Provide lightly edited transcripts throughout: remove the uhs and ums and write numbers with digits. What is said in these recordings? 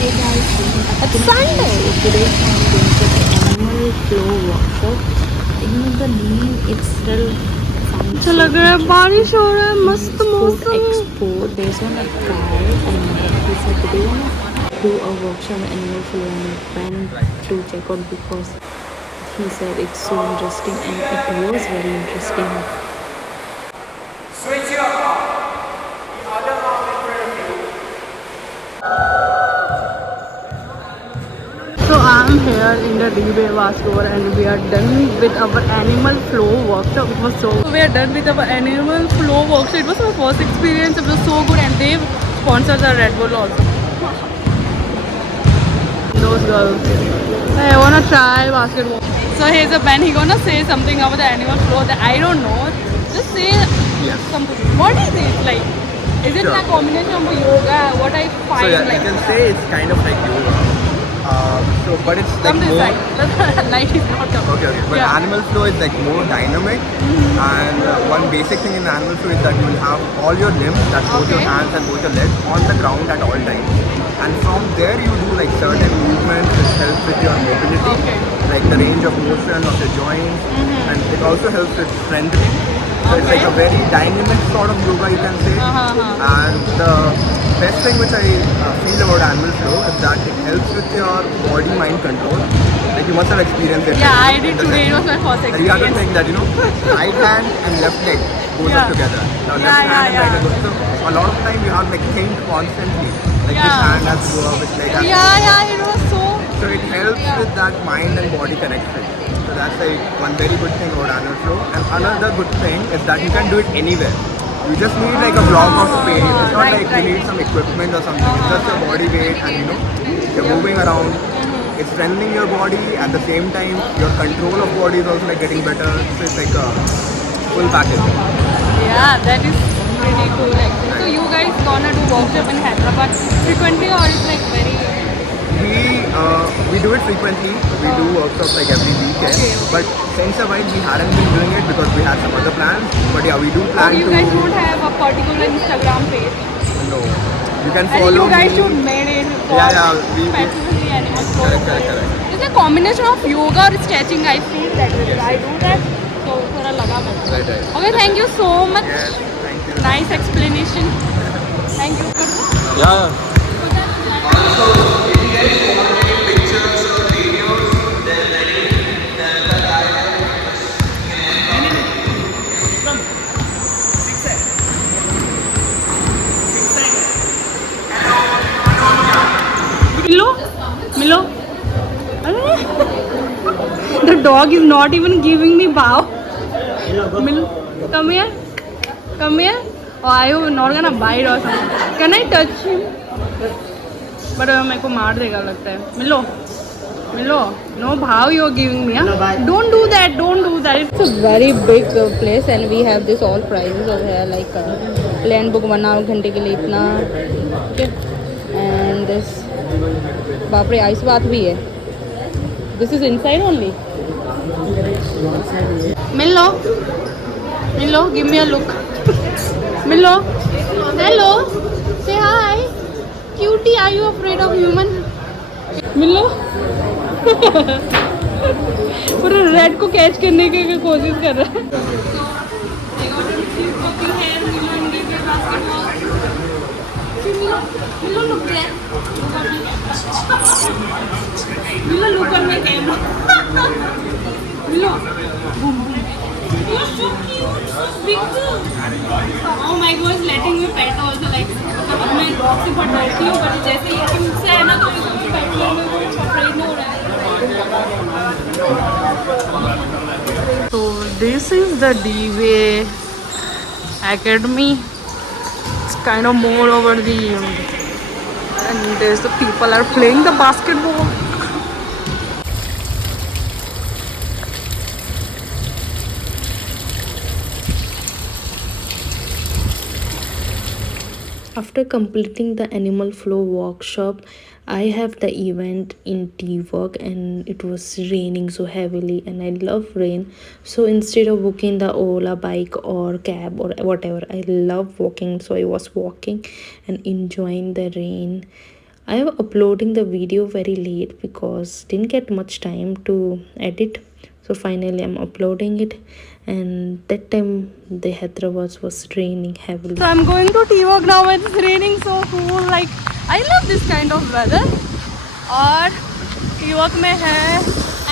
Hey guys, It's welcome back to my Sunday. channel. So today I'm going to the animal flow workshop. The name itself sounds अच्छा so लग रहा है interesting. बारिश हो रहा है मस्त Sport मौसम. Expo. There's one a guy and he said that they wanna do a workshop on animal flow and went to check out because he said it's so interesting and it was very interesting. So I'm here in the D-Bay Vasco and we are done with our animal flow workshop. It was so. We are done with our animal flow workshop. It was my first experience. It was so good and they sponsored the Red Bull also. Those girls. Hey, I wanna try basketball. So here's a Ben. He gonna say something about the animal flow that I don't know. Just say something. What is it like? Is it Sure. a combination of yoga? What I find So yeah, like. you can say it's kind of like yoga. But it's like Come this more. side. Light is not coming. Okay, okay. But Yeah. animal flow is like more dynamic. And one basic thing in animal flow is that you will have all your limbs, that's both your Okay. hands and both your legs, on the ground at all times. And from there you do like certain movements which help with your mobility, Okay. like the range of motion of your joints, and it also helps with strengthening. So it's like Okay. a very dynamic sort of yoga, you can say. And the best thing which I feel about animal flow is that it helps with your body mind control. Like you must have experienced it. Yeah, I like, did in the today. It sense was my first that you have to experience. think that right hand and left leg goes Yeah. up together. Now Yeah, left hand yeah, and right leg yeah. goes. So a lot of time you have like think constantly. Like which Yeah. hand has to go up, which leg has to Yeah, go up. yeah, it was so. So it helps Yeah. with that mind and body connection. So that's like one very good thing about animal flow. And another good thing is that you can do it anywhere. You just need like a block of space. It's not Right, like you right. need some equipment or something. It's just your body weight and you're moving around. It's strengthening your body at the same time. Your control of body is also like getting better. So it's like a full package. Yeah, that is pretty cool actually. So you guys gonna do workshop in Hyderabad frequently or it's like very. We do it frequently. We do workshops like every weekend. Okay. But since a while we hadn't been doing it because we had some other plans. But yeah, we do Or plan you to. guys don't have a particular Instagram page. No, you can I think follow you guys me. should made it for Yeah, yeah. We specifically animal flow. correct, correct, correct. It's a combination of yoga or stretching. I feel that way. I do that. So थोड़ा लगा मेरे को. Right, right. Okay, thank you so much. Yes, thank you. Nice explanation. Thank you. Yeah. Milo, Milo. अरे, the dog is not even giving me bow. Milo, come here, come here. Oh, are you not gonna bite or something? Can I touch him? But मेरे को मार देगा लगता है. Milo, Milo, no bow you're giving me. Huh? Don't do that. Don't do that. It's a very big place and we have this all prices over here like plane book 1 hour घंटे के लिए इतना. Okay. And this बाप रे ice बात भी है. This is inside only. Milo, Milo, give me a look. Milo, hello, say hi. Cutie, are you afraid of human? Milo. पूरा रेड को कैच करने की कोशिश कर रहा है. Milo, look there. Milo, look at my camera. Milo, boom, boom. You're so cute, so big. Oh my God, is letting me pet also like. मतलब मैं डॉग से बहुत डरती हूँ पर जैसे ही मुझसे है ना तो मेरे को पेट लेने में कुछ अफ्रेड नहीं हो रहा है. So this is the D-Way Academy. It's kind of more over the and there's the people are playing the basketball. After completing the animal flow workshop, I have the event in T-Work and it was raining so heavily and I love rain. So instead of booking the Ola bike or cab or whatever, I love walking. So I was walking and enjoying the rain. I am uploading the video very late because didn't get much time to edit. So finally I'm uploading it, and that time the Hyderabad was raining heavily. So I'm going to tea walk now. It's raining so cool. Like I love this kind of weather. और T walk में है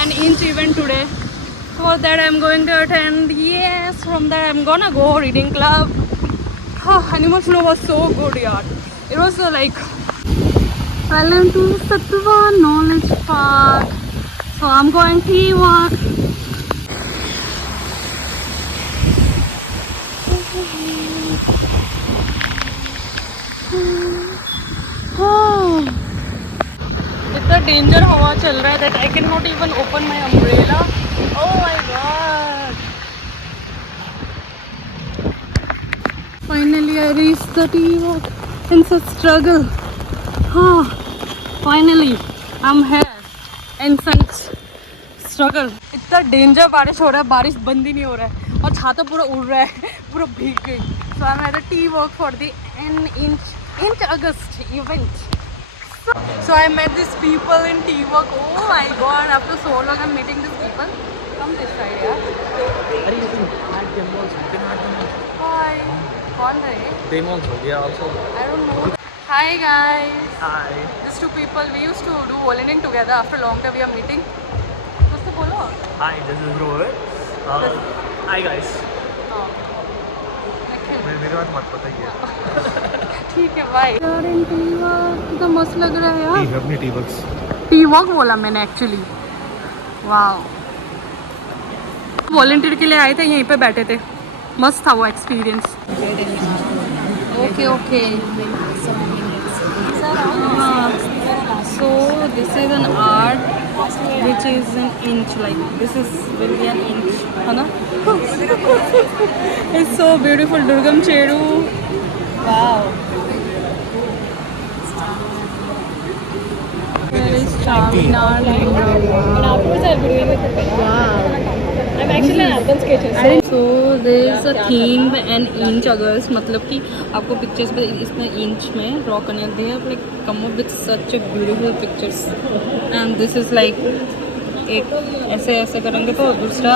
an inch event today. For that I'm going to attend. Yes, from that I'm gonna go reading club. Oh, animal flow was so good, yaar. It was like welcome to Satwa Knowledge Park. So I'm going tea walk. इतना danger हवा चल रहा है that I cannot even open my umbrella. Oh my god. Finally I reached the tea walk in such struggle. Finally I'm here in such struggle. इतना danger बारिश हो रहा है, बारिश बंद ही नहीं हो रहा है और छाता पूरा उड़ रहा है, पूरा भीग गई. So I'm at a tea walk for the inch August event. So I met these people in tea walk. Oh my god, after so long I'm meeting these people. Come this side, yeah. Hi. कौन है? Demons हो गया also. I don't know. Hi guys. Hi. These two people we used to do volunteering together. After long time we are meeting. कुछ तो बोलो. Hi, this is Rohit. Hi guys. मेरी बात मत पता ही ठीक है बाय. यार इन टी वॉक तो मस्त लग रहा है यार. अपनी टी बॉक्स. टी वॉक बोला मैंने एक्चुअली. वाओ. वॉलंटियर के लिए आए थे, यहीं पे बैठे थे. मस्त था वो experience. Okay okay. So this is an art which is an inch, like this is will be an inch, है ना? It's so beautiful. Durgam Cheru. Wow. There is Charminar. And afterwards I'll be doing it with the Wow. I'm actually an urban sketcher. So there is a theme and inch अगस्त, मतलब कि आपको pictures पे इसमें inch में draw करने दे हैं. Like come up with such a beautiful pictures and this is like एक ऐसे ऐसे करेंगे तो दूसरा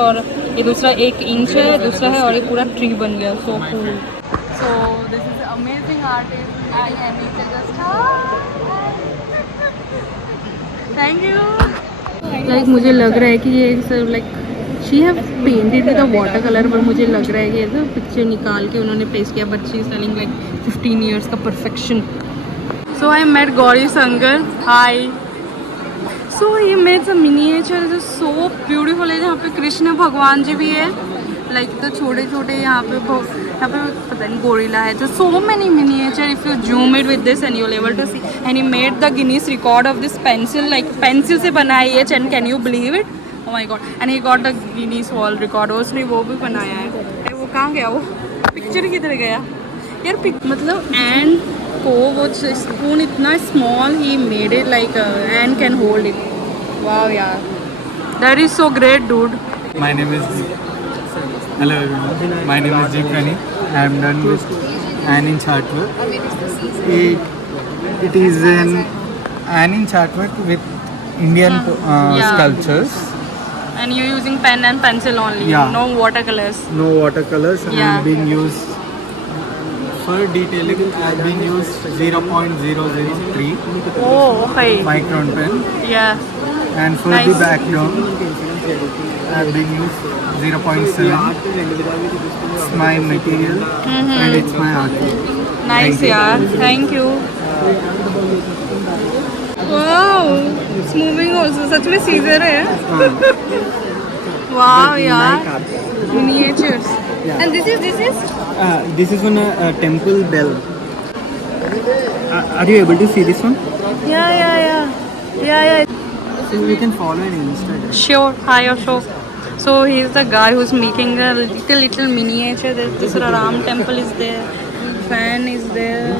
और ये दूसरा 1 इंच है, दूसरा है और ये पूरा ट्री बन गया. So cool. So this is amazing artist. I am thank you. Like मुझे लग रहा है कि ये सब like she have painted with a water colour, पर मुझे लग रहा है कि ऐसा पिक्चर निकाल के उन्होंने पेस्ट किया. But she is selling like 15 years का perfection. So I met Gauri Sangar. Hi. So ये made a miniature is so beautiful है. यहाँ पे कृष्ण भगवान जी भी है. लाइक तो छोटे छोटे यहाँ पे पता नहीं गोरिल्ला है. तो so many miniature. If you zoom it with this and you able to see. And he made the Guinness record of this pencil. Like pencil से बनाई है. And can you believe it? Oh my god. And he got the Guinness World Record. उसने वो भी बनाया है. अरे वो कहाँ गया? वो पिक्चर किधर गया यार? मतलब एंड को वो स्पून इतना स्मॉल ही made it like and can hold it. Wow यार, that is so great dude. My name is Hello everyone. My name is Jikrani. I am done with an inch artwork. It is an inch artwork with Indian Yeah. sculptures. And you're using pen and pencil only. Yeah. No watercolors. No watercolors. Yeah. And being used for detailing. I've been used 0.003 Oh, okay. micron pen. Yeah. And for Nice. the background, I've been used 0.7. It's my material and it's my artwork. Nice यार. Thank you. Wow. It's moving also. सच में scissor है. Wow यार. Miniatures. And this is? This is on a temple bell. Are you able to see this one? Yeah. So you can follow it on Instagram. Sure. Hi or show. So he's the guy who's making a little miniature. This Ram temple is there. Fan is there.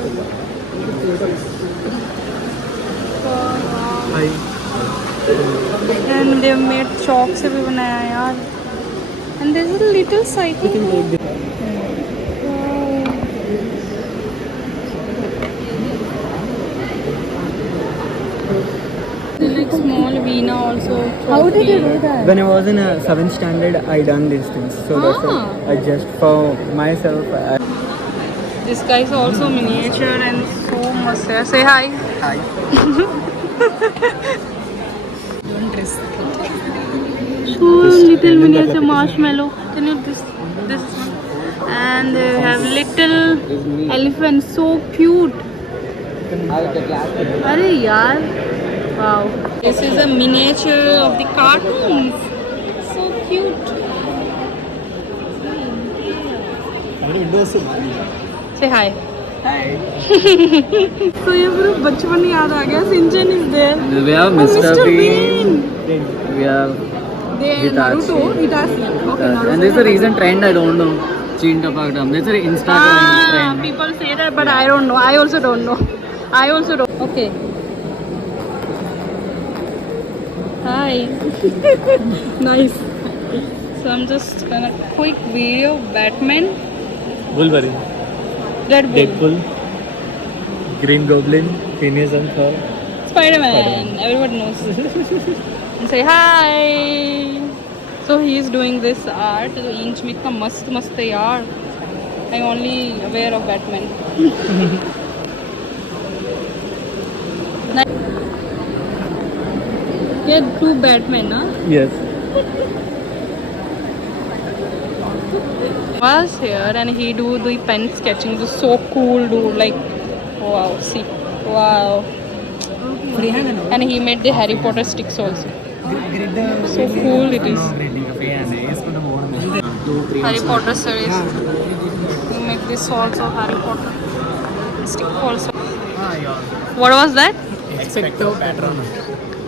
Hi. And they've made chalk से भी बनाया है यार. And there's a little cycle. like small Veena also. How did you do that? When I was in a 7th standard, I done these things. So that's Ah. why I just for myself. This guy is also miniature and so must have. Say hi. Hi. So little miniature marshmallow. Can you this one? And they have little elephant, so cute. Arey yaar. Wow. This is a miniature of the cartoons. So cute. Say hi. So ये पूरा बचपन याद आ गया. Shinchan is there. We have Oh, Mr. Bean. We have. They Naruto, Itachi. Okay, Naruto. And there's a recent trend I don't know. Chin Tapakdam. There's an Instagram trend. People say that, but I don't know. I also don't know. I also don't. Okay. Hi. Nice. So I'm just gonna quick video of Batman. Wolverine, Red Bull. Deadpool, Green Goblin, Phineas and Ferb. Spider-Man. Everyone knows. And say hi. So he is doing this art. तो inch में इतना मस्त मस्त है यार. I only aware of Batman. Yeah, two Batman, huh? Yes. Was here and he do the pen sketching. It was so cool, dude. Like, wow, see, wow. And he made the Harry Potter sticks also. So cool it is. Harry Potter series. You make this also Harry Potter stick also. What was that? Expecto Patronum.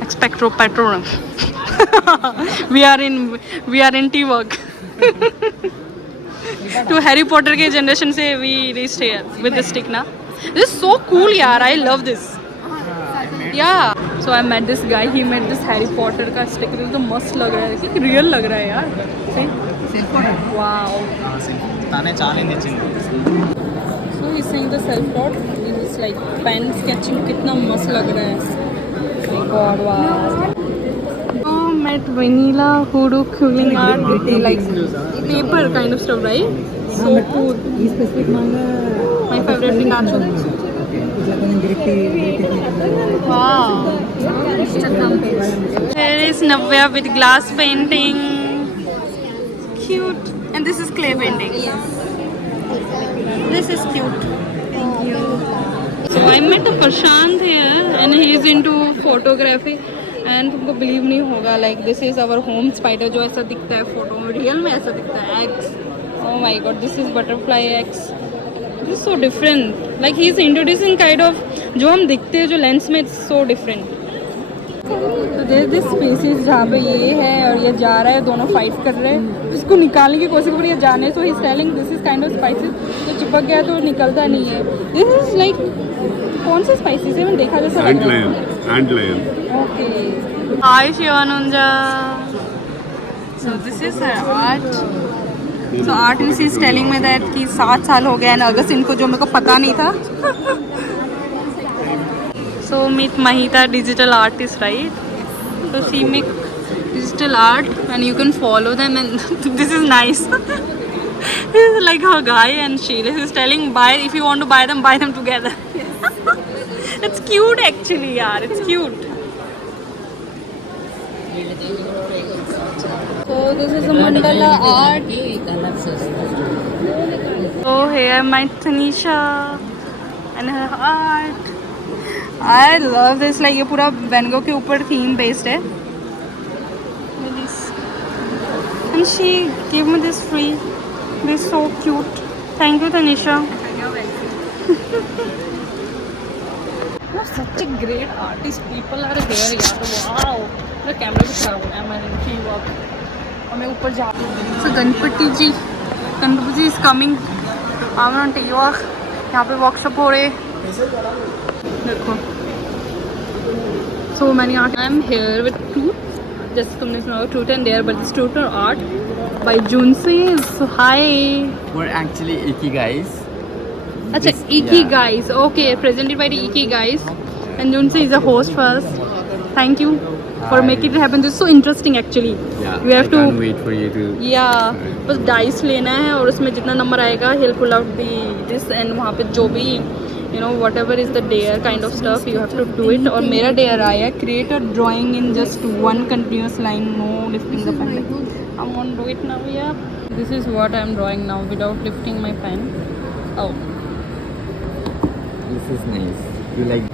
Expecto Patronum. we are in T-work. To Harry Potter के generation से we reached here with the stick ना. This is so cool यार. I love this. Yeah. So I met this guy. He made this Harry Potter का stick. This तो मस्त लग रहा है. कि real लग रहा है यार. See? Wow. So he's saying the self-taught. It's like pen sketching. कितना मस्त लग रहा है. My God, wow. Oh, met vanilla hoodoo cooling art. They like paper kind of stuff, right? So cool. My favorite Pikachu. Wow. Here is Navya with glass painting. Cute. And this is clay painting. This is cute. Thank you. So I met a Prashant here and he is into photography. And तुमको believe नहीं होगा like this is our home spider जो ऐसा दिखता है photo में real में ऐसा दिखता है eggs oh my God this is butterfly eggs this is so different like he is introducing kind of जो हम दिखते हैं जो लेंस में इट्स सो डिफरेंट तो देयर दिस स्पीसीज जहाँ पे ये है और ये जा रहा है दोनों फाइट कर रहे हैं इसको निकालने की कोशिश कर रही है जाने so he is telling this is kind of spices तो चिपक गया तो निकलता नहीं है दिस इज लाइक कौन सा स्पाइसेस है मैंने देखा जैसा लग रहा है Okay. Hi Shivanunja. So this is her art. So art and she is telling me that कि 7 साल हो गए हैं अगस्त इनको जो मेरे को पता नहीं था. So meet Mahita, digital artist, right? So she make digital art and you can follow them and this is nice. This is like her guy and she is telling buy if you want to buy them together. It's cute actually, yaar. It's cute. So this is a mandala art. Oh, here my Tanisha and her art. I love this. Like ये पूरा Van Gogh के ऊपर theme based है. And she gave me this free. This is so cute. Thank you, Tanisha. Such a great artist. People are here, yaar. Wow. The camera भी खराब हो गया. मैं इनकी वर्क और मैं ऊपर जा रही हूँ. So Ganpati ji is coming. I'm on T-Walk. यहाँ पे वर्कशॉप हो रहे. देखो. So many art. I'm here with Truth. जैसे तुमने सुना होगा Truth and Dare, but it's Truth or Art by Junsi. So hi. We're actually Ikigais. अच्छा Ikigais. Okay, presented by the Ikigais. And Junsi is a host first. Thank you for making it happen. This is so interesting actually. Yeah, You have I to. can't wait for you to. Yeah, बस dice लेना है और उसमें जितना number आएगा he'll pull out the this and वहाँ पे जो भी you know whatever is the dare kind of stuff you have to do it. और मेरा dare आया create a drawing in just one continuous line, no lifting the pen. I won't do it now. Yeah, this is what I'm drawing now without lifting my pen. Oh. This is nice. You like?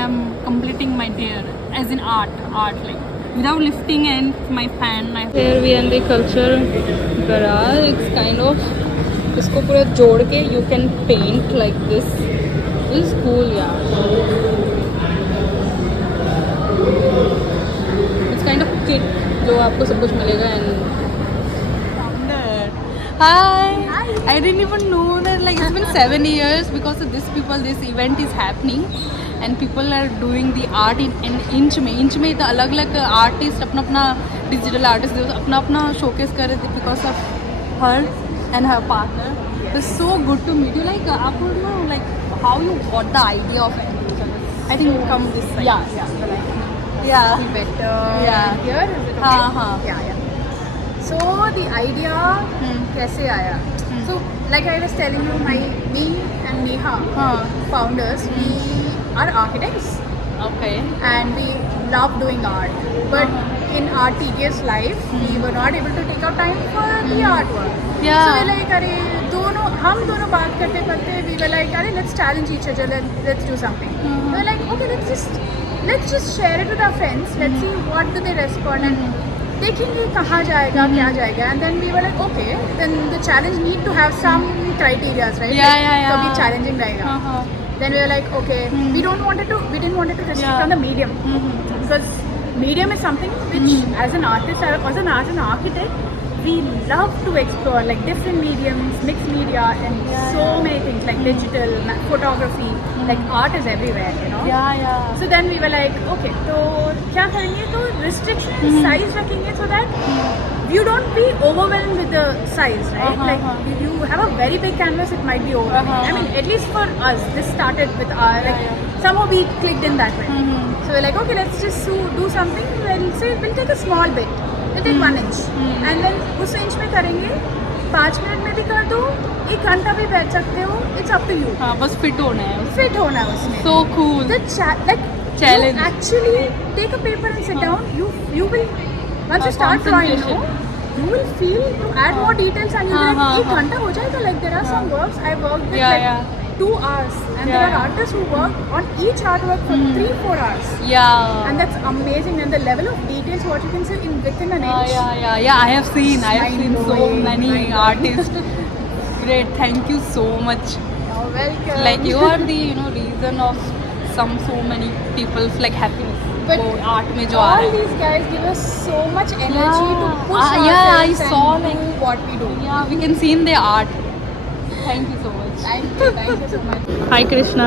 I'm completing my dare as in art like without lifting and my fan. Here we are in the culture garage. It's kind of इसको पूरा जोड़ के you can paint like this. This is cool, yeah. It's kind of kit जो आपको सब कुछ मिलेगा and Hi. I didn't even know that like it's been 7 years because of this people this event is happening and people are doing the art in inch में तो अलग अलग artist अपना digital artist अपना showcase कर रहे थे because of her and her partner. It's so good to meet you. Like आपको know like how you got the idea of it. I think come this side. Yeah. Better. Yeah. Here is it okay? हाँ. Yeah. So the idea कैसे आया? So like I was telling you, me and Neha, founders, we are architects Okay. and we love doing art. But in our tedious life, we were not able to take out time for the artwork. Yeah. So we're like, अरे हम दोनों बात करते we were like, अरे let's challenge each other, let's do something. We're like, okay, let's just share it with our friends. Let's see what do they respond and देखेंगे कहाँ जाएगा क्या जाएगा and then we were like okay then the challenge need to have some criterias right Yeah. कभी challenging रहेगा then we were like okay we didn't want it to restrict on the medium because medium is something which as an artist or as an architect we love to explore like different mediums, mixed media and so many things like digital, photography, like art is everywhere, you know. Yeah. So then we were like, okay, तो क्या करेंगे तो restriction size रखेंगे so that you don't be overwhelmed with the size, right? Like if you have a very big canvas, it might be overwhelming. I mean, at least for us, this started with our like somehow we clicked in that way. So we're like, okay, let's just do something. We'll take a small bit. We'll take 1 inch, and then उस inch में करेंगे 5 minute में भी कर दो 1 घंटा भी बैठ सकते हो इट्स अप टू यू हाँ बस फिट होना है फिट होना है उसमें so cool the like Challenge. you actually take a paper and sit down you will once you start drawing you will feel to add more details and you will like 1 घंटा हो जाएगा like there are some works I worked with like 2 hours and there are artists who work on each artwork for 3-4 hours yeah and that's amazing and the level of details what you can see in within an inch yeah I have seen so many artists great thank you so much You're welcome. like you are the reason of so many people's like happiness But वो art में जो आ all रहा है these guys give us so much energy to push yeah, I ourselves saw and like do what we do. yeah we can see in their art thank you so much Thank you so much. Hi Krishna.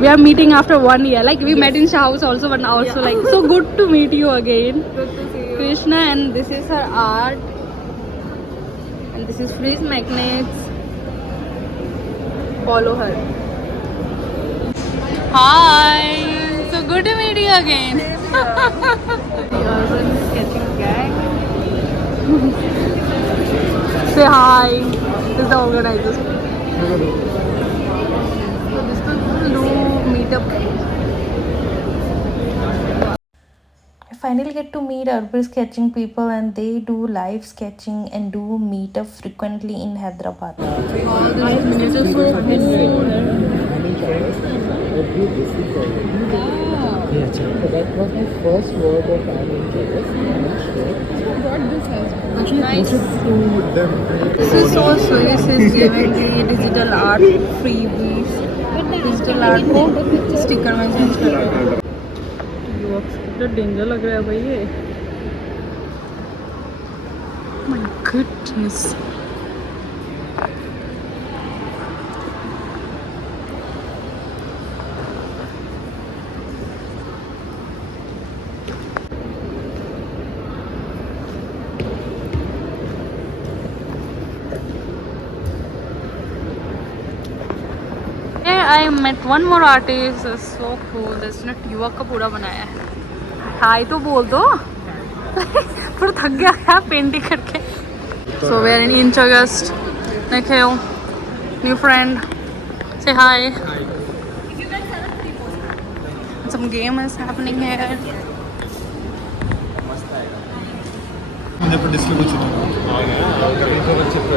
We are meeting after 1 year. Like we met in Shah House also, but also like so good to meet you again. Good to see you. Krishna, and this is her art, and this is freeze magnets. Follow her. Hi. So good to meet you again. The urban sketching gang. Say hi. This is the organizers. So this people do meetup. I finally get to meet urban sketching people and they do live sketching and do meetup frequently in Hyderabad. So that was my first work of adding colors. Nice. To them. This is so Swiss is giving the digital art freebies. Digital art को sticker में change कर रहे हैं. कितना danger लग रहा है भाई ये. My goodness. I met one more artist. It's so cool. इसने टीवर्क का पूरा बनाया है. हाय तो बोल दो. पर थक गया है पेंटिंग करके. So we are in August. Nikhil, new friend. Say hi. Some game is happening here.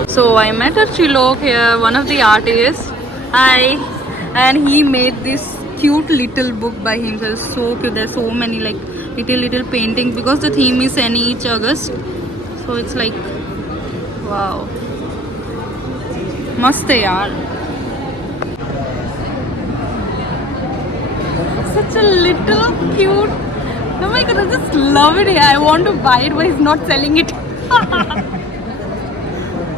So I met Archilok here, one of the artists. Hi. And he made this cute little book by himself. So cute. There's so many like little paintings because the theme is each August. So it's like wow. Mast hai yaar. Such a little cute. Oh my god, I just love it. I want to buy it, but he's not selling it.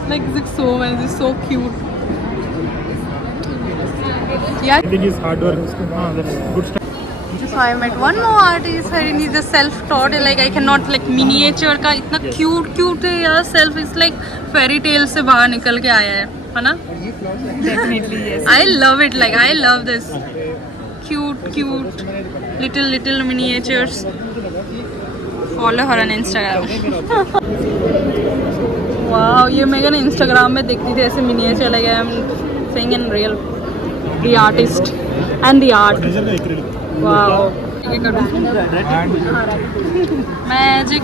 Like it's so nice. It's so cute. Yeah. I think it's hard work. That's good stuff. So I met one more artist and he's just self-taught. Like I cannot like miniature का इतना cute है यार. Self is like fairy tale से बाहर निकल के आया है ना? Definitely yes. I love it. Like I love this. Cute little miniatures. Follow her on Instagram. Wow, ये मैं ना Instagram में देखती थी ऐसे miniature. Like I'm saying in real, the artist and the art. Wow. Magic.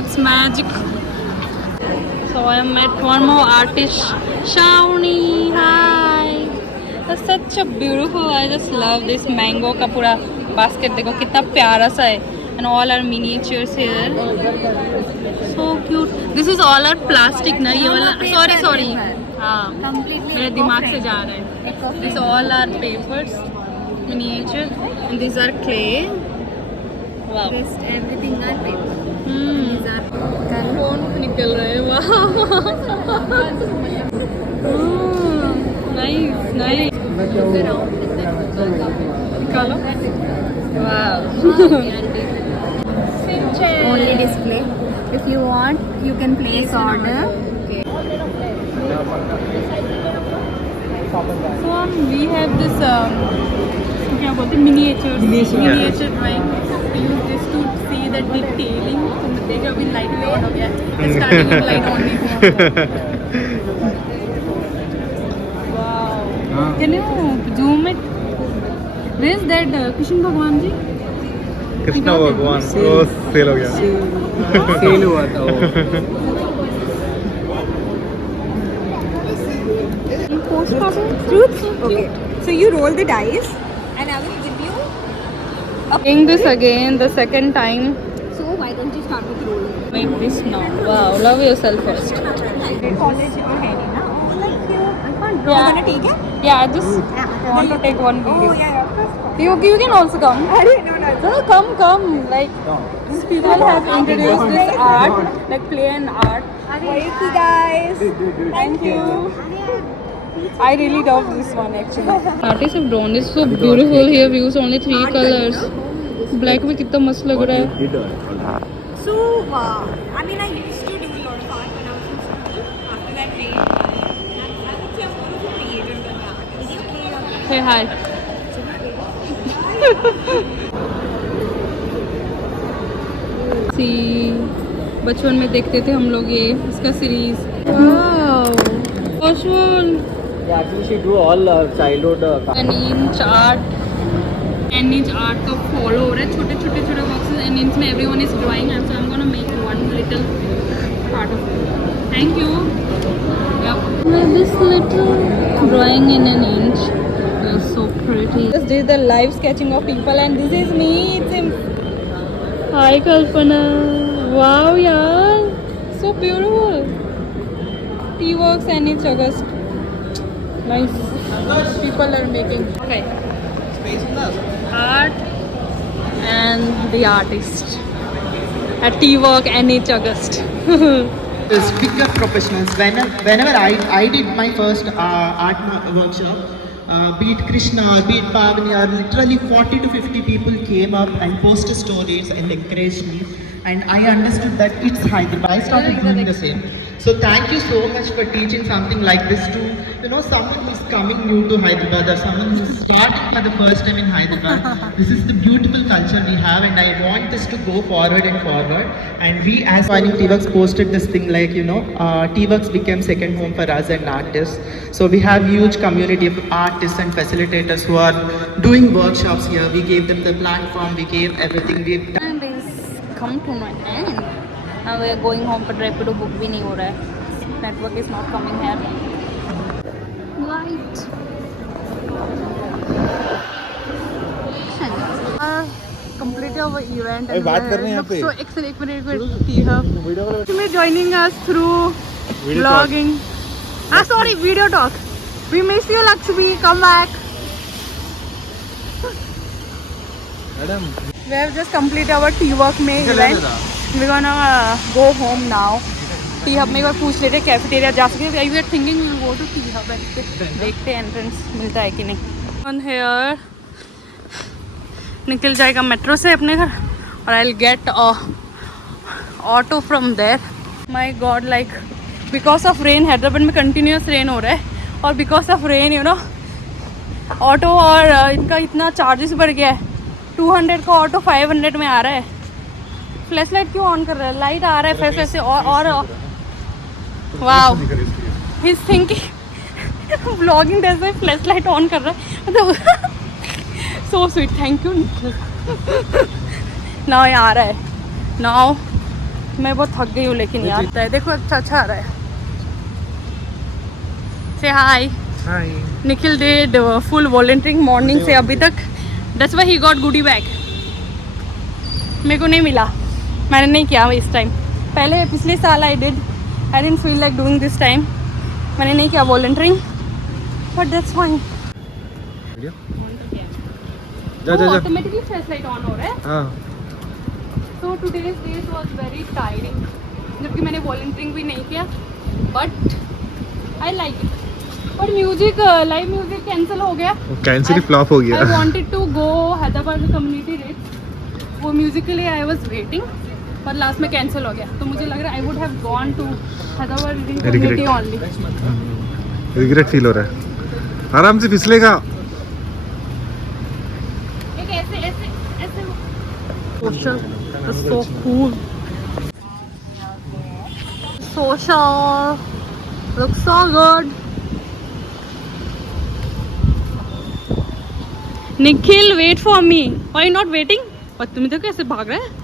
It's magic. So I met one more artist, Shawnee. Hi. That's such a beautiful. I just love this mango का पूरा basket. देखो कितना प्यारा सा है. And all our miniatures here. So cute. This is all our plastic ना ये वाला. Sorry. हाँ. मेरे दिमाग से जा रहा है. These all are papers, miniature, and these are clay. Wow. Just everything are paper. These are phone निकल रहे हैं. Wow. Nice. निकालो. Wow. Only display. If you want, you can place order. So we have this क्या बोलते हैं miniature drawing. We use this to see the detailing. तुम देख रहे हो अभी light on हो गया. It's starting with light only. Wow. Can you zoom it? Where is that Krishna Bhagwan ji? Krishna भगवान वो सेल हो गया. फेल हुआ था वो. Truth? Okay. So you roll the dice and I will give you. Doing this again the second time. So why don't you start with rolling? Make this now. Wow, love yourself first. College you है नहीं ना? Like you, I can't draw. Yeah. Gonna take it? Yeah, I just want to take one video. Oh yeah, of course. You can also come. No. No, come. Like these people have introduced this art, like play and art. Thank you guys. Thank you. I really love this one actually. Artists have drawn this so beautiful. Here we use only 3 colors. Black में कितना मस्त लग रहा है. So, I mean, I used to do a lot of art when I was in school. After that, I would say I'm more of a creator than an artist. Say hi. See, बचपन में देखते थे हम लोग ये इसका series. Wow. Casual. Yeah, actually she do all childhood. An inch art. An inch art का follow हो रहा है. छोटे boxes. An inch में everyone is drawing, and so I'm gonna make one little part of it. Thank you. Yep. This little drawing in an inch is so pretty. This is the live sketching of people, and this is me. It's him. Hi Kalpana. Wow, yaar. So beautiful. T-Works and it's August. Nice. People are making. Okay. Art and the artist at T-Work and it's August. Bigger professionals. Whenever I did my first art workshop, be it Krishna, be it Pavani, literally 40 to 50 people came up and posted stories and encouraged me. And I understood that it's Hyderabad. I started doing the same. So thank you so much for teaching something like this to, you know, someone who's coming new to Hyderabad or someone who's starting for the first time in Hyderabad. This is the beautiful culture we have, and I want this to go forward and forward. And we as Joining T-Works posted this thing like, you know, T-Works became second home for us and artists. So we have huge community of artists and facilitators who are doing workshops here. We gave them the platform, we gave everything. We've done. And is come to my end. Now we are going home, but Rapido book भी नहीं हो रहा है. Network is not coming here. Right. Completed our event. अरे बात कर रहे हैं यहाँ पे. So एक minute T hub. Actually joining us through vlogging. Sorry, video talk. We miss you, Lakshmi. Come back. Madam. We have just completed our T-Work में event. We're gonna go home now. T hub में एक बार पूछ लेते cafeteria जा सकते हैं. We are thinking we will go to T hub and देखते हैं एंट्रेंस मिलता है कि नहीं. On here निकल जाएगा मेट्रो से अपने घर और I'll get a auto from there. My God, like because of rain Hyderabad में continuous rain हो रहा है और because of rain you know auto और इनका इतना चार्जेस बढ़ गया है. 200 का ऑटो 500 में आ रहा है. फ्लैश लाइट क्यों ऑन कर रहा है? लाइट आ रहा है फ्लैश से और wow he is thinking vlogging that's why flash light on कर रहा है. मतलब so sweet. Thank you. Now ये आ रहा है. नाउ मैं बहुत थक गई हूँ लेकिन ये आता है. देखो अच्छा आ रहा है. Say hi. Nikhil did full volunteering morning से अभी तक. That's why he got goodie bag. मेरे को नहीं मिला. मैंने नहीं किया इस टाइम. पहले पिछले साल I didn't feel like doing this time. मैंने नहीं किया volunteering but that's fine. Automatically flash light on हो रहा है. हाँ. So today's day was very tiring जबकि मैंने वॉलंटियरिंग भी नहीं किया बट आई लाइक इट. पर म्यूजिक लाइव म्यूजिक कैंसिल हो गया. कैंसिल ही फ्लॉप हो गया. I wanted to go Hyderabad community rate. वो म्यूजिक के लिए आई वाज वेटिंग पर लास्ट में कैंसिल हो गया. तो मुझे लग रहा है I would have gone to Hyderabad reading community only. Regret feel हो रहा है. आराम से फिसलेगा. एक ऐसे social so cool. Social looks so good. Nikhil wait for me. Why not waiting? और तुम्हें तो कैसे भाग रहा है.